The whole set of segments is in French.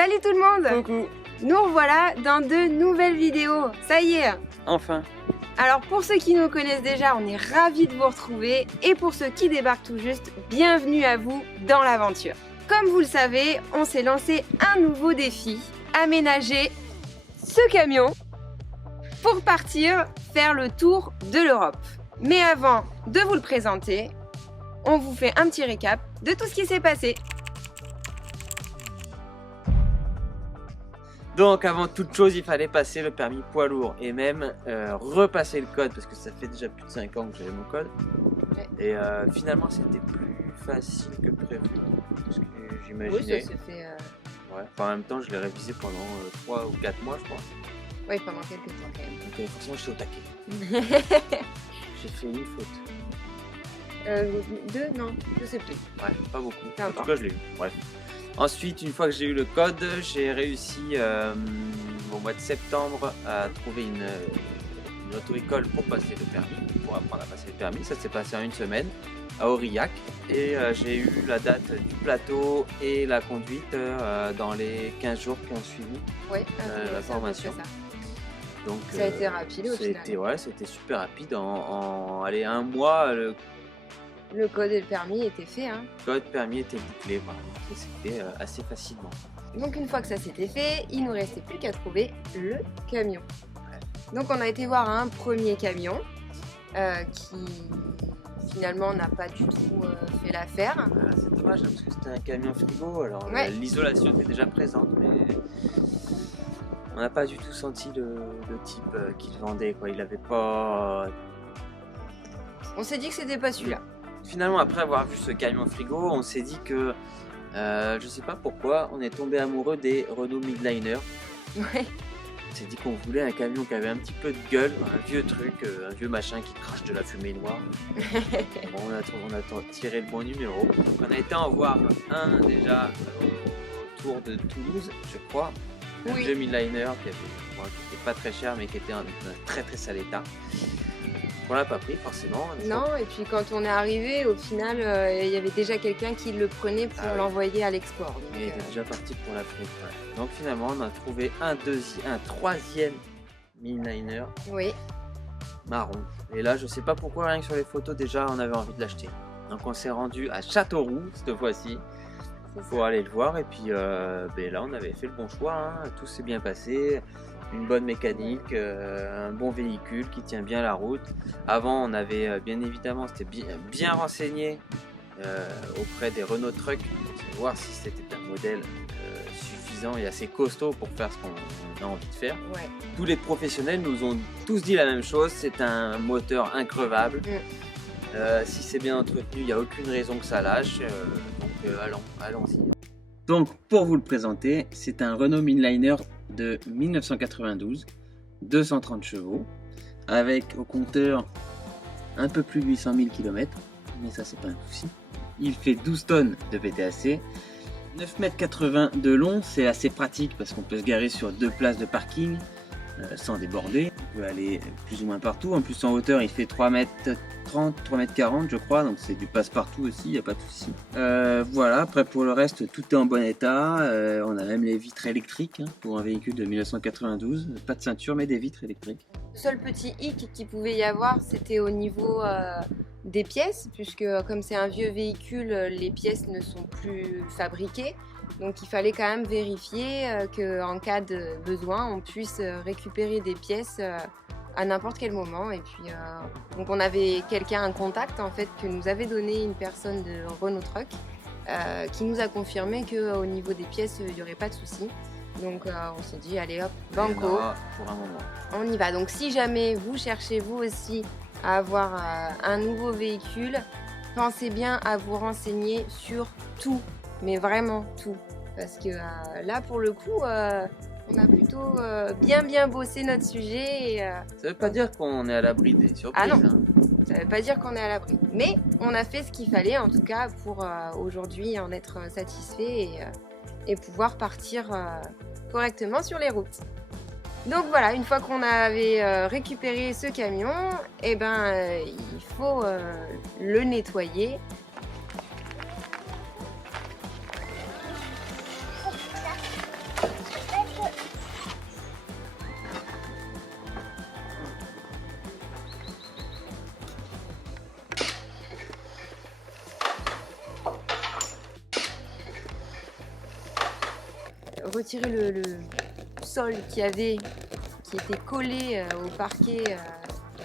Salut tout le monde! Coucou. Nous revoilà dans de nouvelles vidéos, ça y est! Enfin. Alors pour ceux qui nous connaissent déjà, on est ravis de vous retrouver et pour ceux qui débarquent tout juste, bienvenue à vous dans l'aventure. Comme vous le savez, on s'est lancé un nouveau défi, aménager ce camion pour partir faire le tour de l'Europe. Mais avant de vous le présenter, on vous fait un petit récap de tout ce qui s'est passé. Donc avant toute chose, il fallait passer le permis poids lourd et même repasser le code parce que ça fait déjà plus de 5 ans que j'avais mon code. Ouais. Et finalement c'était plus facile que prévu parce que j'imaginais. Oui, ça se fait. Ouais. Enfin, en même temps, je l'ai révisé pendant 3 ou 4 mois, je crois. Oui, pendant quelques temps quand même. Donc forcément, je suis au taquet. J'ai fait une faute. Deux, non, je sais plus. Ouais, pas beaucoup. Peu En importe. tout cas, je l'ai eu. Bref. Ensuite, une fois que j'ai eu le code, j'ai réussi au mois de septembre à trouver une auto-école pour passer le permis, pour apprendre à passer le permis. Ça s'est passé en une semaine à Aurillac. Et j'ai eu la date du plateau et la conduite dans les 15 jours qui ont suivi. Ouais, la formation. Ça. Donc, Ça a été rapide au final. Ouais, c'était super rapide. Allez, un mois, Le code et le permis étaient faits. Hein. code permis était bouclé. Voilà. C'était assez facilement. Donc une fois que ça s'était fait, il nous restait plus qu'à trouver le camion. Donc on a été voir un premier camion qui finalement n'a pas du tout fait l'affaire. C'est dommage hein, parce que c'était un camion frigo. Alors Ouais. l'isolation était déjà présente, mais on n'a pas du tout senti le type qu'il vendait. Quoi. Il avait pas. On s'est dit que c'était pas celui-là. Finalement, après avoir vu ce camion frigo, on s'est dit que je sais pas pourquoi, on est tombé amoureux des Renault Midliner. Ouais. On s'est dit qu'on voulait un camion qui avait un petit peu de gueule, un vieux truc, un vieux machin qui crache de la fumée noire. Bon, on a tiré le bon numéro. Donc on a été en voir un déjà autour de Toulouse, je crois. Un Oui. vieux Midliner qui était pas très cher mais qui était en très très sale état. On l'a pas pris forcément. Non, et puis quand on est arrivé, au final, il y avait déjà quelqu'un qui le prenait pour Ah oui. l'envoyer à l'export. Donc, Il était déjà parti pour l'Afrique. Ouais. Donc finalement, on a trouvé un troisième Midliner oui. marron. Et là, je sais pas pourquoi, rien que sur les photos, déjà, on avait envie de l'acheter. Donc on s'est rendu à Châteauroux cette fois-ci C'est ça. pour aller le voir. Et puis là, on avait fait le bon choix. Hein. Tout s'est bien passé. Une bonne mécanique, un bon véhicule qui tient bien la route. Avant, on avait bien évidemment, c'était bien renseigné auprès des Renault Truck pour voir si c'était un modèle suffisant et assez costaud pour faire ce qu'on a envie de faire. Ouais. Tous les professionnels nous ont tous dit la même chose, c'est un moteur increvable. Si c'est bien entretenu, il n'y a aucune raison que ça lâche. Donc allons-y. Donc pour vous le présenter, c'est un Renault Midliner de 1992, 230 chevaux, avec au compteur un peu plus de 800 000 km, mais ça c'est pas un souci. Il fait 12 tonnes de VTAC, 9,80 m de long, c'est assez pratique parce qu'on peut se garer sur 2 places de parking sans déborder. On peut aller plus ou moins partout, en plus en hauteur il fait 3,30 m, 3,40 m je crois, donc c'est du passe-partout aussi, il n'y a pas de souci. Voilà, après pour le reste tout est en bon état, on a même les vitres électriques hein, pour un véhicule de 1992, pas de ceinture mais des vitres électriques. Le seul petit hic qu'il pouvait y avoir, c'était au niveau des pièces, puisque comme c'est un vieux véhicule, les pièces ne sont plus fabriquées. Donc il fallait quand même vérifier qu'en cas de besoin, on puisse récupérer des pièces à n'importe quel moment. Et puis donc on avait un contact en fait que nous avait donné une personne de Renault Truck qui nous a confirmé qu'au niveau des pièces, il n'y aurait pas de souci. Donc on s'est dit allez hop, banco, Pour un moment. on y va. Donc si jamais vous cherchez vous aussi à avoir un nouveau véhicule, pensez bien à vous renseigner sur tout, mais vraiment tout. Parce que là pour le coup, on a plutôt bien bossé notre sujet. Et, Ça veut pas dire qu'on est à l'abri des surprises. Ah non. Hein. ça ne veut pas dire qu'on est à l'abri. Mais on a fait ce qu'il fallait en tout cas pour aujourd'hui en être satisfait et pouvoir partir correctement sur les routes. Donc voilà, une fois qu'on avait récupéré ce camion, eh ben, il faut le nettoyer. retiré le sol qui était collé au parquet.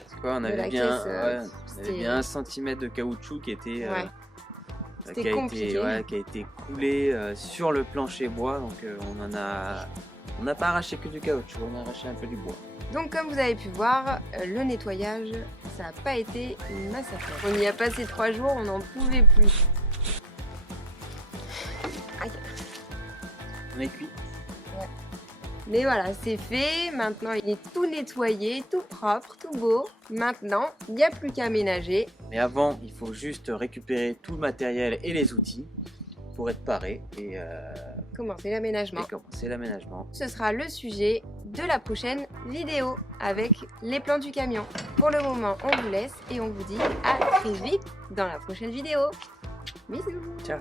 C'est quoi, on de avait la bien, caisse, on avait bien 1 centimètre de caoutchouc qui était, Ouais. qui C'était a compliqué. qui a été coulé sur le plancher bois. Donc on n'a pas arraché que du caoutchouc, on a arraché un peu du bois. Donc comme vous avez pu voir, le nettoyage, ça n'a pas été une massacre. On y a passé 3 jours, on n'en pouvait plus. Aïe. On est cuit. Mais voilà, c'est fait. Maintenant, il est tout nettoyé, tout propre, tout beau. Maintenant, il n'y a plus qu'à aménager. Mais avant, il faut juste récupérer tout le matériel et les outils pour être paré et Commencer l'aménagement. commencer l'aménagement. Ce sera le sujet de la prochaine vidéo avec les plans du camion. Pour le moment, on vous laisse et on vous dit à très vite dans la prochaine vidéo. Bisous. Ciao.